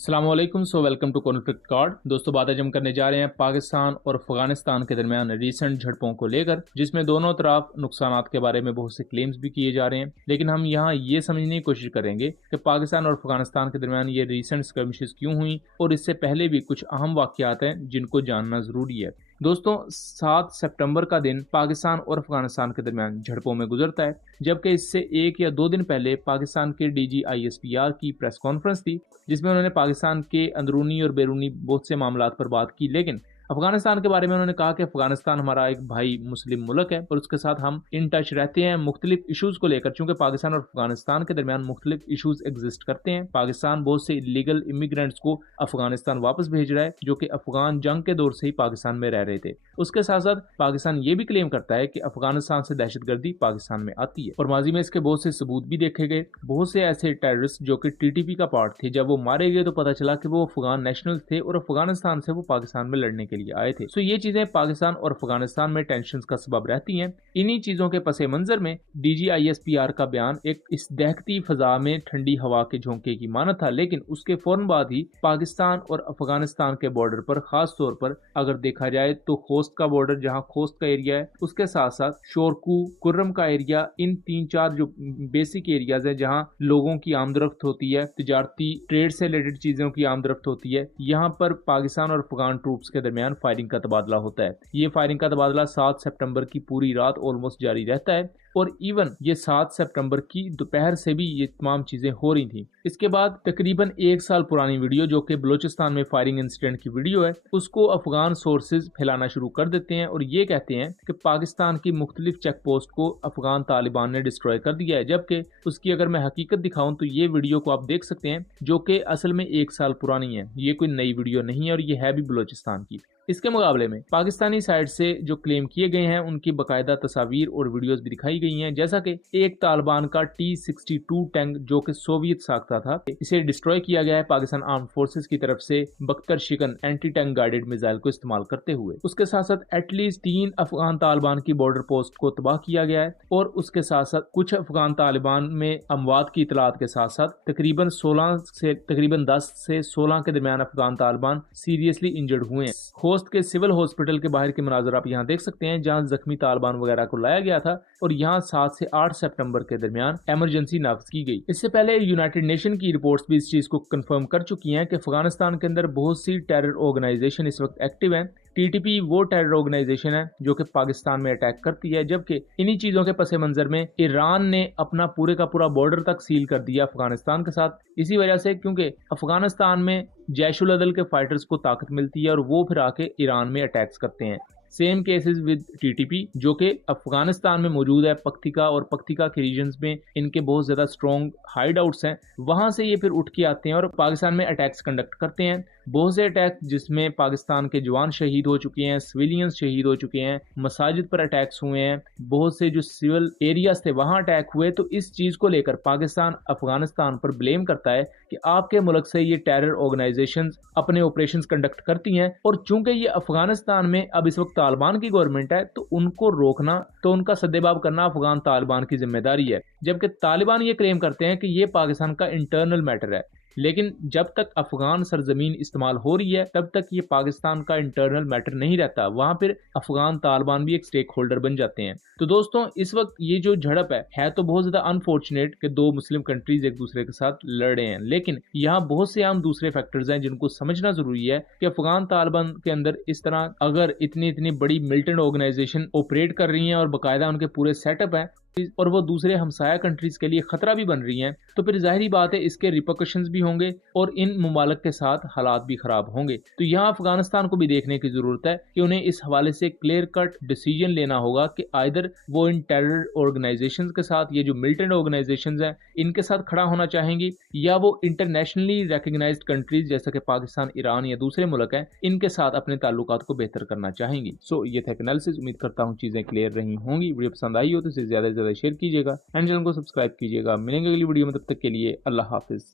अस्सलाम वालेकुम। Welcome to conflict card. दोस्तों, बात आज हम करने जा रहे हैं पाकिस्तान और अफगानिस्तान के दरमियान रीसेंट झड़पों को लेकर, जिसमें दोनों तरफ नुकसानात के बारे में बहुत से क्लेम्स भी किए जा रहे हैं। लेकिन हम यहाँ ये समझने की कोशिश करेंगे कि पाकिस्तान और अफगानिस्तान के दरमियान ये रीसेंट स्कर्मिशेस क्यों हुई और इससे पहले भी कुछ अहम वाक़यात हैं जिनको जानना ज़रूरी है। दोस्तों, 7 सितंबर का दिन पाकिस्तान और अफगानिस्तान के दरमियान झड़पों में गुजरता है, जबकि इससे 1 या 2 दिन पहले पाकिस्तान के DGISPR की प्रेस कॉन्फ्रेंस थी, जिसमें उन्होंने पाकिस्तान के अंदरूनी और बैरूनी बहुत से मामलात पर बात की। लेकिन अफगानिस्तान के बारे में उन्होंने कहा कि अफगानिस्तान हमारा एक भाई मुस्लिम मुल्क है और उसके साथ हम इन टच रहते हैं मुख्तलिफ इशूज़ को लेकर, चूँकि पाकिस्तान और अफगानिस्तान के दरमियान मुख्तलिफ इशूज़ एग्जिस्ट करते हैं। पाकिस्तान बहुत से इलीगल इमिग्रेंट्स को अफगानिस्तान वापस भेज रहा है, जो कि अफगान जंग के दौर से ही पाकिस्तान में रह रहे थे। उसके साथ साथ पाकिस्तान ये भी क्लेम करता है कि अफगानिस्तान से दहशतगर्दी पाकिस्तान में आती है और माजी में इसके बहुत से सबूत भी देखे गए। बहुत से ऐसे टेररिस्ट जो कि TTP का पार्ट थे, जब वो मारे गए तो पता चला कि वो अफगान नेशनल थे और अफगानिस्तान से वो पाकिस्तान में लड़ने के लिए आए थे। सो ये चीजें पाकिस्तान और अफगानिस्तान में टेंशन का सबब रहती हैं। इन्हीं चीजों के पसे मंजर में DGISPR का बयान एक इस दहकती फजा में ठंडी हवा के झोंके की मानत था, लेकिन उसके फौरन बाद ही पाकिस्तान और अफगानिस्तान के बॉर्डर पर, खास तौर पर अगर देखा जाए तो खोस्त का बॉर्डर, जहां खोस्त का एरिया है, उसके साथ साथ शोरकू, कुर्रम का एरिया, इन 3-4 जो बेसिक एरियाज है जहां लोगों की आमदरफ्त होती है, तिजारती ट्रेड से रिलेटेड चीजों की आमदरफ्त होती है, यहाँ पर पाकिस्तान और अफगान ट्रूप्स के दरमियान फायरिंग का तबादला होता है। ये फायरिंग का तबादला 7 सितंबर की पूरी रात ऑलमोस्ट जारी रहता है और इवन ये 7 सितंबर की दोपहर से भी ये तमाम चीजें हो रही थी। इसके बाद तकरीबन 1 साल पुरानी वीडियो, जो कि बलूचिस्तान में फायरिंग इंसिडेंट की वीडियो है, उसको अफगान सोर्सेज फैलाना शुरू कर देते हैं और ये कहते हैं कि पाकिस्तान की मुख्तलिफ चेक पोस्ट को अफगान तालिबान ने डिस्ट्रॉय कर दिया है। जबकि उसकी अगर मैं हकीकत दिखाऊं तो ये वीडियो को आप देख सकते हैं, जो कि असल में 1 साल पुरानी है। ये कोई नई वीडियो नहीं है और ये है भी बलूचिस्तान की। इसके मुकाबले में पाकिस्तानी साइड से जो क्लेम किए गए हैं उनकी बाकायदा तस्वीर और वीडियोस भी दिखाई गई हैं, जैसा कि एक तालिबान का T-62 टैंक, जो कि सोवियत साख्ता था, इसे डिस्ट्रॉय किया गया है पाकिस्तान आर्म फोर्सेस की तरफ से बख्तर शिकन एंटी टैंक गाइडेड मिसाइल को इस्तेमाल करते हुए। उसके साथ साथ एटलीस्ट 3 अफगान तालिबान की बॉर्डर पोस्ट को तबाह किया गया है और उसके साथ साथ कुछ अफगान तालिबान में अमवात की इतलात के साथ साथ तकरीबन 10 से 16 के दरमियान अफगान तालिबान सीरियसली इंजर्ड हुए हैं। खोस्त के सिविल हॉस्पिटल के बाहर के मनाजर आप यहाँ देख सकते हैं, जहाँ जख्मी तालिबान वगैरह को लाया गया था और यहाँ 7 से 8 सितंबर के दरमियान इमरजेंसी नाफ्ज की गई। इससे पहले यूनाइटेड नेशन की रिपोर्ट्स भी इस चीज को कंफर्म कर चुकी हैं कि अफगानिस्तान के अंदर बहुत सी टेरर ऑर्गेनाइजेशन इस वक्त एक्टिव हैं। TTP वो टेरर ऑर्गेनाइजेशन है जो कि पाकिस्तान में अटैक करती है, जबकि इन्हीं चीजों के पस मंजर में ईरान ने अपना पूरे का पूरा बॉर्डर तक सील कर दिया अफगानिस्तान के साथ। इसी वजह से, क्योंकि अफगानिस्तान में जैशुल अदल के फाइटर्स को ताकत मिलती है और वो फिर आके ईरान में अटैक्स करते हैं। सेम केसेस विद TTP, जो कि अफगानिस्तान में मौजूद है, पख्तिका और पख्तिका के रीजन्स में इनके बहुत ज़्यादा स्ट्रॉन्ग हाइड आउट्स हैं, वहाँ से ये फिर उठ के आते हैं और पाकिस्तान में अटैक्स कंडक्ट करते हैं। बहुत से अटैक जिसमें पाकिस्तान के जवान शहीद हो चुके हैं, सिविलियंस शहीद हो चुके हैं, मसाजिद पर अटैक्स हुए हैं, बहुत से जो सिविल एरियाज थे वहाँ अटैक हुए। तो इस चीज़ को लेकर पाकिस्तान अफगानिस्तान पर ब्लेम करता है कि आपके मुल्क से ये टेरर ऑर्गेनाइजेशंस अपने ऑपरेशंस कंडक्ट करती हैं और चूंकि ये अफगानिस्तान में अब इस वक्त तालिबान की गवर्नमेंट है तो उनको रोकना, तो उनका सद्देबाब करना अफगान तालिबान की जिम्मेदारी है। जबकि तालिबान ये क्लेम करते हैं कि ये पाकिस्तान का इंटरनल मैटर है, लेकिन जब तक अफगान सरजमीन इस्तेमाल हो रही है तब तक ये पाकिस्तान का इंटरनल मैटर नहीं रहता। वहां फिर अफगान तालिबान भी एक स्टेक होल्डर बन जाते हैं। तो दोस्तों, इस वक्त ये जो झड़प है तो बहुत ज्यादा अनफॉर्चुनेट कि 2 मुस्लिम कंट्रीज एक दूसरे के साथ लड़ रहे हैं, लेकिन यहाँ बहुत से आम दूसरे फैक्टर्स हैं जिनको समझना जरूरी है कि अफगान तालिबान के अंदर इस तरह अगर इतनी बड़ी मिलिटेंट ऑर्गेनाइजेशन ऑपरेट कर रही है और बाकायदा उनके पूरे सेटअप है और वो दूसरे हमसाया कंट्रीज के लिए खतरा भी बन रही हैं, तो फिर जाहिर बात है इसके रिपरकशंस भी होंगे और इन मुमालिक के साथ हालात भी खराब होंगे। तो यहाँ अफगानिस्तान को भी देखने की जरूरत है कि उन्हें इस हवाले से क्लियर कट डिसीजन लेना होगा कि आइदर वो इन टेरर ऑर्गेनाइजेशंस के साथ, ये जो मिलिटेंट ऑर्गेनाइजेशंस हैं, इनके साथ खड़ा होना चाहेंगी, या वो इंटरनेशनली रिकग्नाइज्ड कंट्रीज जैसे कि पाकिस्तान, ईरान या दूसरे मुल्क हैं, इनके साथ अपने ताल्लुकात को बेहतर करना चाहेंगी। सो ये था एनालिसिस। उम्मीद करता हूँ चीजें क्लियर रही होंगी। वीडियो पसंद आई हो तो इसे ज्यादा से ज्यादा शेयर कीजिएगा एंड चैनल को सब्सक्राइब कीजिएगा। मिलेंगे अगली वीडियो में, तब तक के लिए अल्लाह हाफिज।